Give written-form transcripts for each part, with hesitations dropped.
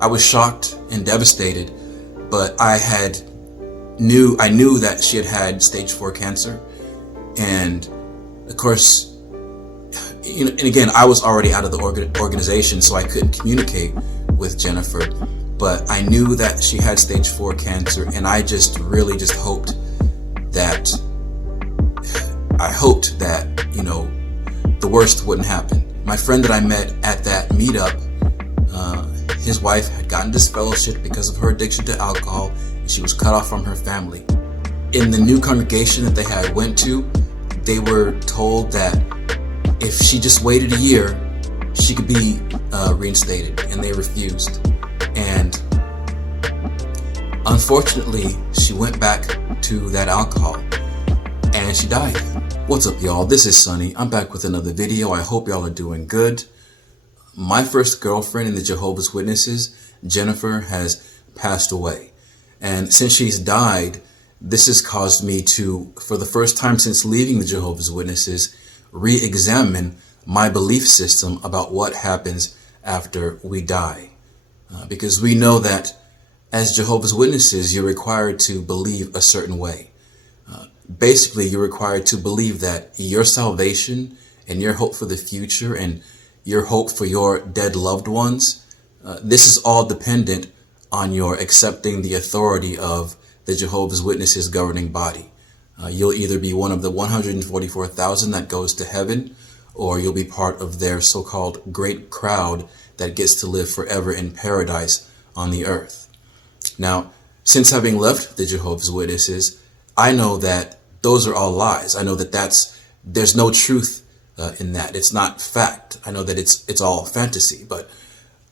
I was shocked and devastated, but I knew that she had had stage 4 cancer. And of course, and again, I was already out of the organization, so I couldn't communicate with Jennifer, but I knew that she had stage 4 cancer, and I just really hoped that, the worst wouldn't happen. My friend that I met at that meetup, his wife had gotten disfellowship because of her addiction to alcohol, and she was cut off from her family. In the new congregation that they had went to, they were told that if she just waited a year, she could be reinstated, and they refused. And unfortunately, she went back to that alcohol, and she died. What's up, y'all? This is Sunny. I'm back with another video. I hope y'all are doing good. My first girlfriend in the Jehovah's Witnesses, Jennifer, has passed away. And since she's died, this has caused me to, for the first time since leaving the Jehovah's Witnesses, re-examine my belief system about what happens after we die. Because we know that as Jehovah's Witnesses, you're required to believe a certain way. Basically, you're required to believe that your salvation and your hope for the future and your hope for your dead loved ones, this is all dependent on your accepting the authority of the Jehovah's Witnesses governing body. You'll either be one of the 144,000 that goes to heaven, or you'll be part of their so-called great crowd that gets to live forever in paradise on the earth. Now, since having left the Jehovah's Witnesses, I know that those are all lies. I know that there's no truth in that. It's not fact. I know that it's all fantasy. But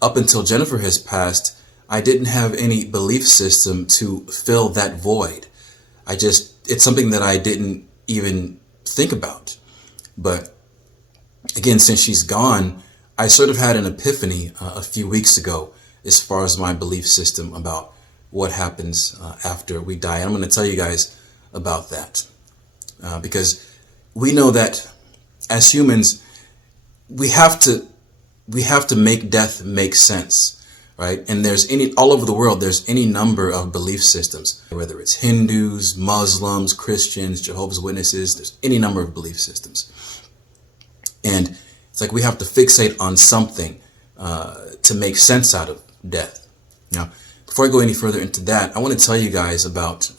up until Jennifer has passed, I didn't have any belief system to fill that void. It's something that I didn't even think about. But again, since she's gone, I sort of had an epiphany a few weeks ago as far as my belief system about what happens after we die. And I'm going to tell you guys about that because we know that as humans, we have to make death make sense, right? And all over the world, there's any number of belief systems, whether it's Hindus, Muslims, Christians, Jehovah's Witnesses, there's any number of belief systems. And it's like we have to fixate on something to make sense out of death. Now, before I go any further into that, I want to tell you guys about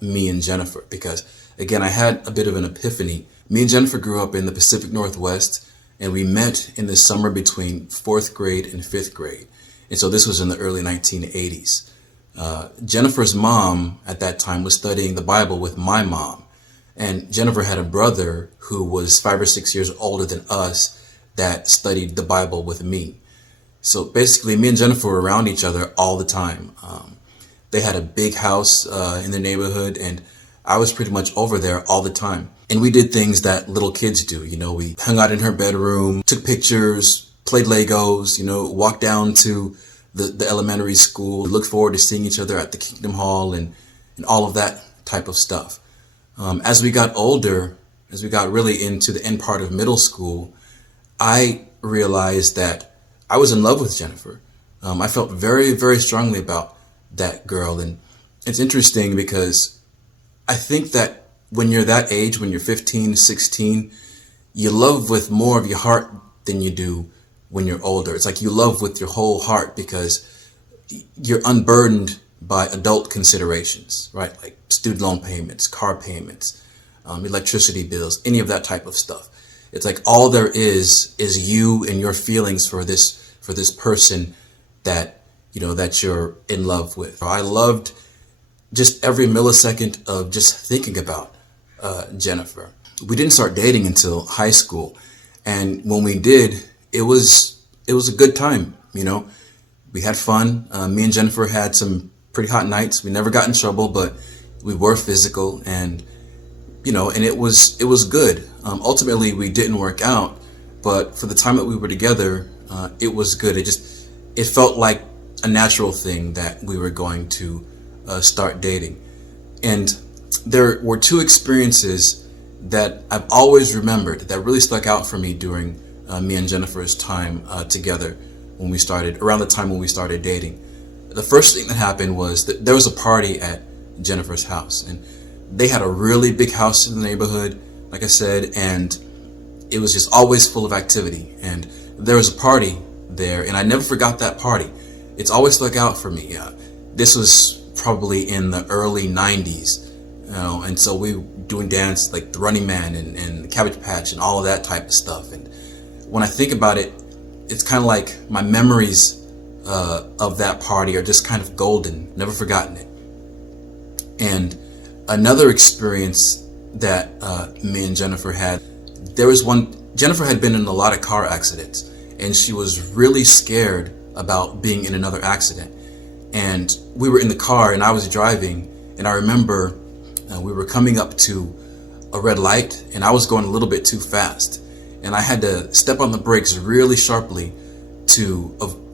me and Jennifer, because again, I had a bit of an epiphany. Me and Jennifer grew up in the Pacific Northwest, and we met in the summer between 4th grade and 5th grade. And so this was in the early 1980s. Jennifer's mom at that time was studying the Bible with my mom. And Jennifer had a brother who was 5 or 6 years older than us that studied the Bible with me. So basically, me and Jennifer were around each other all the time. They had a big house in their neighborhood, and I was pretty much over there all the time. And we did things that little kids do. We hung out in her bedroom, took pictures, played Legos, walked down to the elementary school, looked forward to seeing each other at the Kingdom Hall and all of that type of stuff. As we got older, as we got really into the end part of middle school, I realized that I was in love with Jennifer. I felt very, very strongly about that girl. And it's interesting because I think that when you're that age, when you're 15, 16, you love with more of your heart than you do when you're older. It's like you love with your whole heart because you're unburdened by adult considerations, right? Like student loan payments, car payments, electricity bills, any of that type of stuff. It's like all there is you and your feelings for this person that you're in love with. I loved just every millisecond of just thinking about Jennifer. We didn't start dating until high school, and when we did, it was a good time. We had fun. Me and Jennifer had some pretty hot nights. We never got in trouble, but we were physical, and it was good. Ultimately, we didn't work out, but for the time that we were together, it was good. It felt like a natural thing that we were going to start dating. And there were two experiences that I've always remembered that really stuck out for me during me and Jennifer's time together around the time when we started dating. the first thing that happened was that there was a party at Jennifer's house, and they had a really big house in the neighborhood, like I said, and it was just always full of activity. And there was a party there, and I never forgot that party. It's always stuck out for me. This was probably in the early 90s, and so we were doing dance like the Running Man and the Cabbage Patch and all of that type of stuff. And when I think about it, it's kind of like my memories of that party are just kind of golden, never forgotten it. And another experience that me and Jennifer had, Jennifer had been in a lot of car accidents, and she was really scared about being in another accident. And we were in the car and I was driving, and I remember we were coming up to a red light and I was going a little bit too fast, and I had to step on the brakes really sharply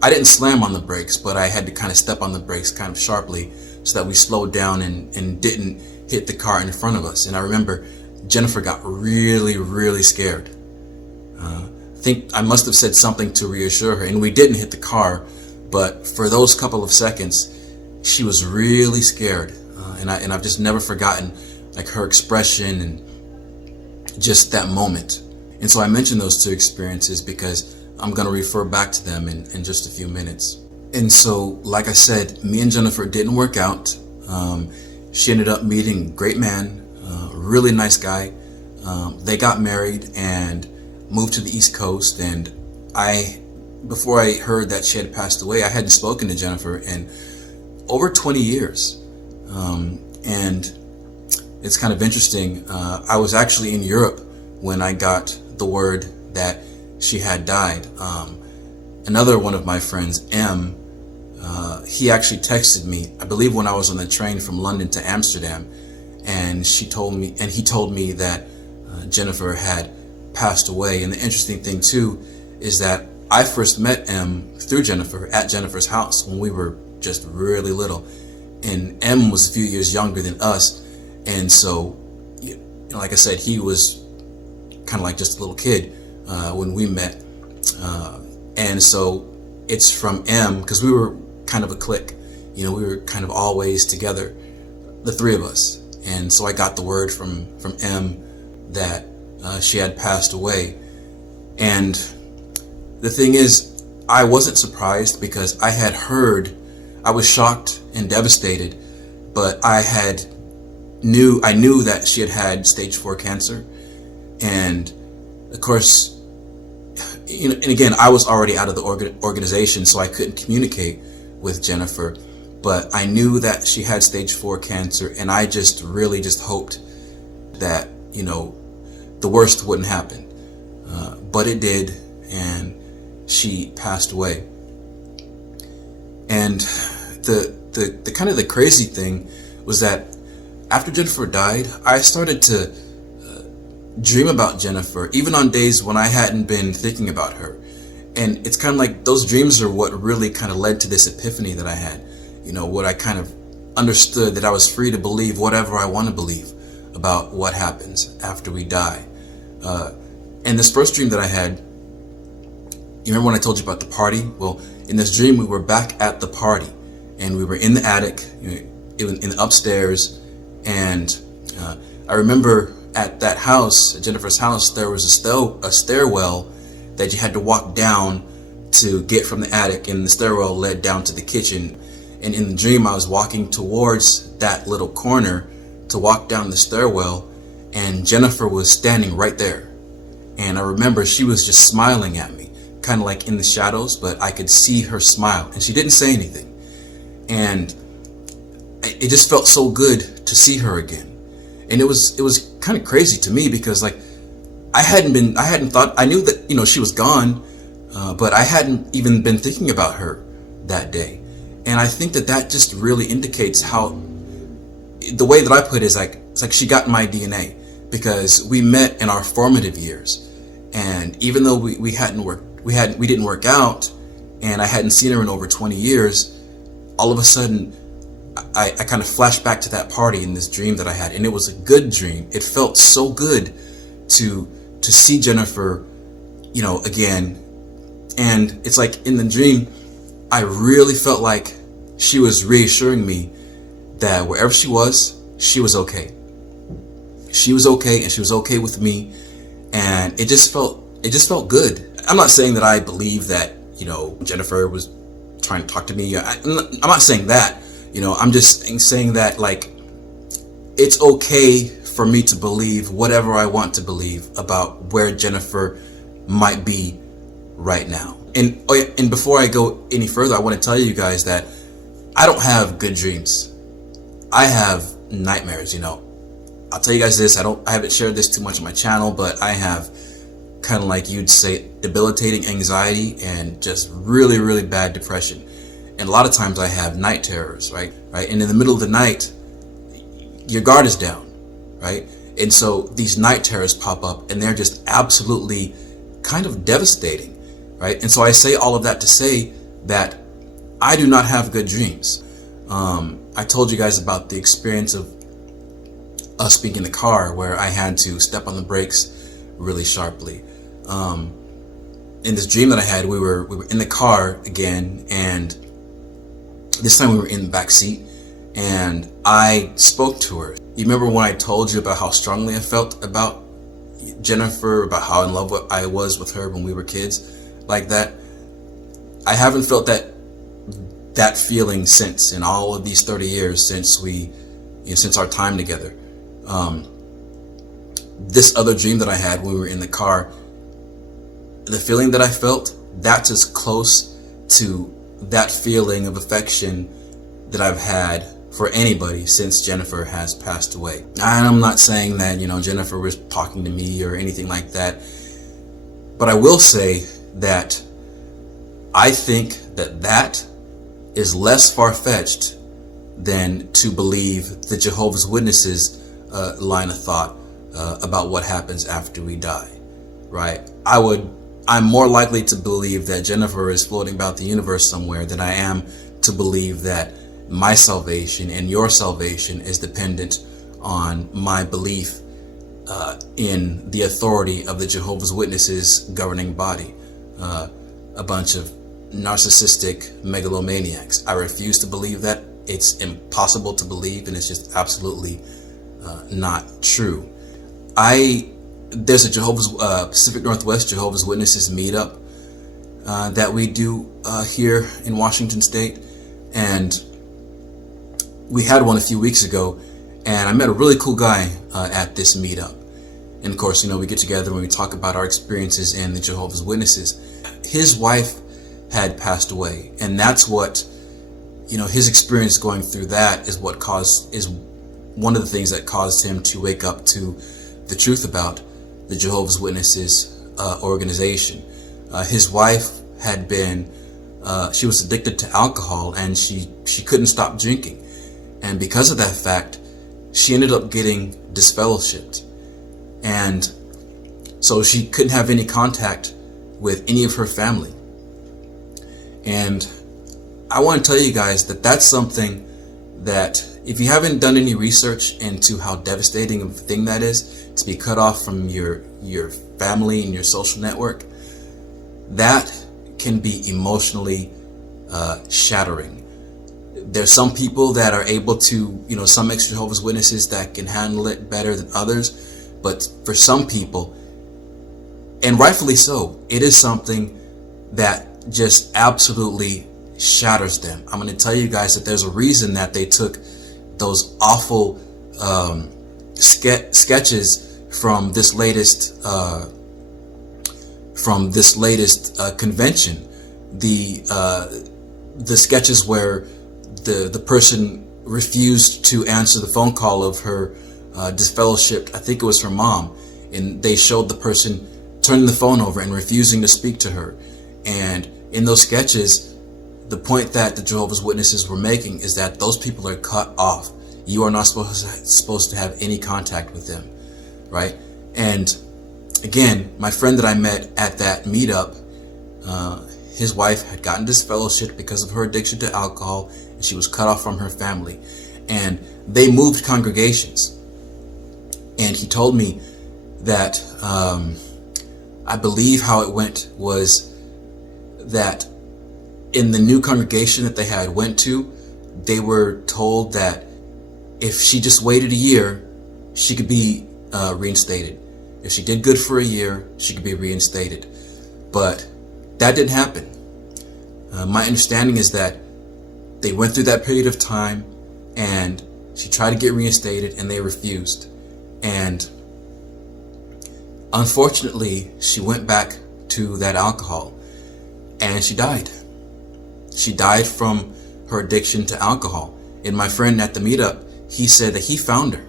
I didn't slam on the brakes, but I had to kind of step on the brakes kind of sharply so that we slowed down and didn't hit the car in front of us. And I remember Jennifer got really, really scared. I think I must have said something to reassure her, and we didn't hit the car, but for those couple of seconds, she was really scared. And I've just never forgotten like her expression and just that moment. And so I mentioned those two experiences because I'm going to refer back to them in just a few minutes. And so, like I said, me and Jennifer didn't work out. She ended up meeting a great man, really nice guy. They got married and moved to the East Coast. And before I heard that she had passed away, I hadn't spoken to Jennifer in over 20 years. And it's kind of interesting. I was actually in Europe when I got the word that she had died. Another one of my friends, M, he actually texted me, I believe when I was on the train from London to Amsterdam, and he told me that Jennifer had passed away. And the interesting thing too is that I first met M through Jennifer at Jennifer's house when we were just really little, and M was a few years younger than us, and so like I said, he was kind of like just a little kid when we met, and so it's from M, because we were kind of a clique, we were kind of always together, the three of us. And so I got the word from M that she had passed away. And the thing is, I wasn't surprised because I was shocked and devastated, but I knew that she had stage 4 cancer. And of course, and again, I was already out of the organization, so I couldn't communicate with Jennifer, but I knew that she had stage 4 cancer, and I just really just hoped that, the worst wouldn't happen. But it did, and she passed away. And the kind of the crazy thing was that after Jennifer died, I started to dream about Jennifer, even on days when I hadn't been thinking about her. And it's kind of like those dreams are what really kind of led to this epiphany that I had. What I kind of understood, that I was free to believe whatever I want to believe about what happens after we die. And this first dream that I had, you remember when I told you about the party? Well, in this dream, we were back at the party, and we were in the attic, in the upstairs. And I remember at that house, at Jennifer's house, there was a stairwell that you had to walk down to get from the attic, and the stairwell led down to the kitchen. And in the dream, I was walking towards that little corner to walk down the stairwell, and Jennifer was standing right there. And I remember she was just smiling at me, kind of like in the shadows, but I could see her smile, and she didn't say anything. And it just felt so good to see her again. And it was kind of crazy to me because like I knew that, she was gone, but I hadn't even been thinking about her that day. And I think that just really indicates how, the way that I put it is it's like she got my DNA, because we met in our formative years. And even though we didn't work out, and I hadn't seen her in over 20 years, all of a sudden I kind of flashed back to that party in this dream that I had, and it was a good dream. It felt so good to see Jennifer, again. And it's like in the dream, I really felt like she was reassuring me that wherever she was okay. She was okay, and she was okay with me, and it just felt good. I'm not saying that I believe that, Jennifer was trying to talk to me. I'm not saying that, I'm just saying that, like, it's okay for me to believe whatever I want to believe about where Jennifer might be right now. And before I go any further, I want to tell you guys that I don't have good dreams. I have nightmares. I'll tell you guys this. I haven't shared this too much on my channel, but I have kind of, like you'd say, debilitating anxiety and just really, really bad depression. And a lot of times I have night terrors, right? And in the middle of the night, your guard is down, right? And so these night terrors pop up, and they're just absolutely kind of devastating, right? And so I say all of that to say that I do not have good dreams. I told you guys about the experience of us being in the car where I had to step on the brakes really sharply. In this dream that I had, we were in the car again, and this time we were in the back seat, and I spoke to her. You remember when I told you about how strongly I felt about Jennifer, about how in love I was with her when we were kids, like that? I haven't felt that feeling since, in all of these 30 years since our time together. This other dream that I had when we were in the car, the feeling that I felt, that's as close to that feeling of affection that I've had for anybody since Jennifer has passed away. And I'm not saying that, Jennifer was talking to me or anything like that, but I will say that I think that is less far-fetched than to believe the Jehovah's Witnesses line of thought about what happens after we die, right? I'm more likely to believe that Jennifer is floating about the universe somewhere than I am to believe that my salvation and your salvation is dependent on my belief in the authority of the Jehovah's Witnesses governing body, a bunch of narcissistic megalomaniacs. I refuse to believe that. It's impossible to believe, and it's just absolutely not true. There's a Pacific Northwest Jehovah's Witnesses meetup that we do here in Washington State, and we had one a few weeks ago, and I met a really cool guy at this meetup. And of course, we get together and we talk about our experiences in the Jehovah's Witnesses. His wife had passed away, and that's what, his experience going through that is one of the things that caused him to wake up to the truth about the Jehovah's Witnesses organization. His wife had been, she was addicted to alcohol, and she couldn't stop drinking. And because of that fact, she ended up getting disfellowshipped. And so she couldn't have any contact with any of her family. And I want to tell you guys that that's something that, if you haven't done any research into how devastating of a thing that is, to be cut off from your family and your social network, that can be emotionally shattering. There's some people that are able to, some ex-Jehovah's Witnesses that can handle it better than others, but for some people, and rightfully so, it is something that just absolutely shatters them. I'm going to tell you guys that there's a reason that they took those awful sketches from this latest convention. The sketches where the person refused to answer the phone call of her disfellowshipped, I think it was her mom, and they showed the person turning the phone over and refusing to speak to her. And in those sketches, the point that the Jehovah's Witnesses were making is that those people are cut off. You are not supposed to have any contact with them, right? And again, my friend that I met at that meetup, his wife had gotten disfellowshipped because of her addiction to alcohol, and she was cut off from her family. And they moved congregations. And he told me that I believe how it went was that in the new congregation that they had went to, they were told that if she just waited a year, she could be reinstated. If she did good for a year, she could be reinstated. But that didn't happen. My understanding is that they went through that period of time and she tried to get reinstated and they refused. And unfortunately, she went back to that alcohol and she died. She died from her addiction to alcohol. And my friend at the meetup, he said that he found her,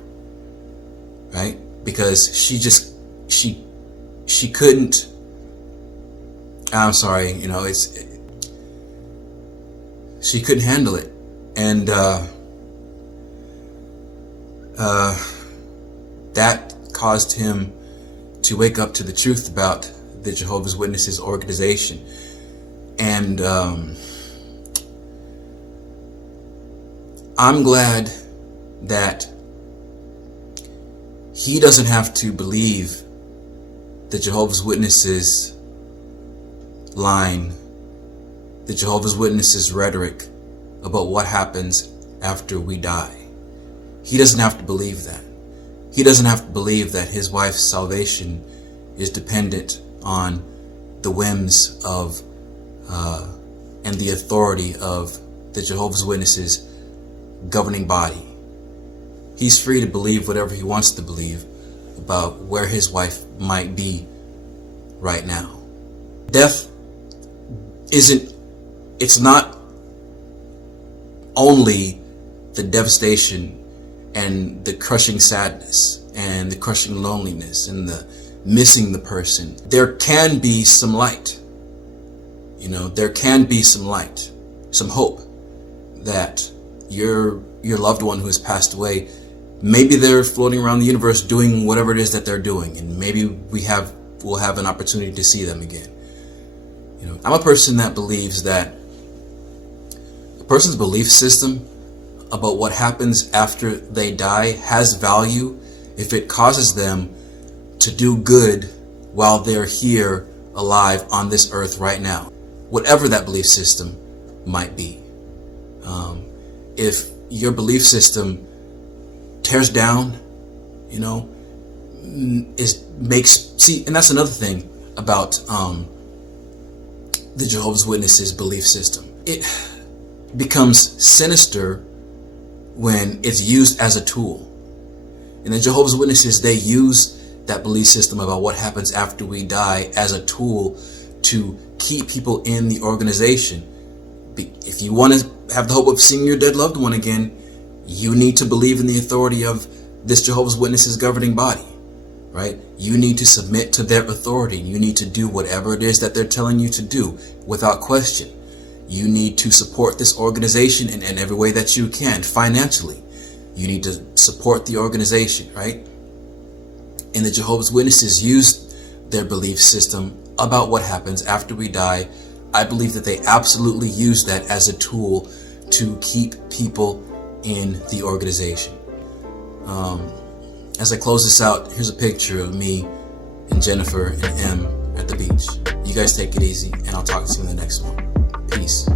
right? Because she couldn't, I'm sorry, she couldn't handle it. And that caused him to wake up to the truth about the Jehovah's Witnesses organization. And I'm glad that he doesn't have to believe the Jehovah's Witnesses line, the Jehovah's Witnesses rhetoric about what happens after we die. He doesn't have to believe that. He doesn't have to believe that his wife's salvation is dependent on the whims of and the authority of the Jehovah's Witnesses governing body. He's free to believe whatever he wants to believe about where his wife might be right now. Death it's not only the devastation and the crushing sadness and the crushing loneliness and the missing the person. There can be some light. There can be some light, some hope that your loved one who has passed away, maybe they're floating around the universe doing whatever it is that they're doing, and maybe we'll have an opportunity to see them again. I'm a person that believes that a person's belief system about what happens after they die has value if it causes them to do good while they're here alive on this earth right now, whatever that belief system might be. If your belief system tears down, and that's another thing about the Jehovah's Witnesses belief system. It becomes sinister when it's used as a tool. And the Jehovah's Witnesses, they use that belief system about what happens after we die as a tool to keep people in the organization. If you want to have the hope of seeing your dead loved one again, you need to believe in the authority of this Jehovah's Witnesses governing body, right? You need to submit to their authority. You need to do whatever it is that they're telling you to do without question. You need to support this organization in every way that you can, financially. You need to support the organization, right? And the Jehovah's Witnesses use their belief system about what happens after we die. I believe that they absolutely use that as a tool to keep people in the organization. As I close this out, here's a picture of me and Jennifer and Em at the beach. You guys take it easy, and I'll talk to you in the next one. Peace.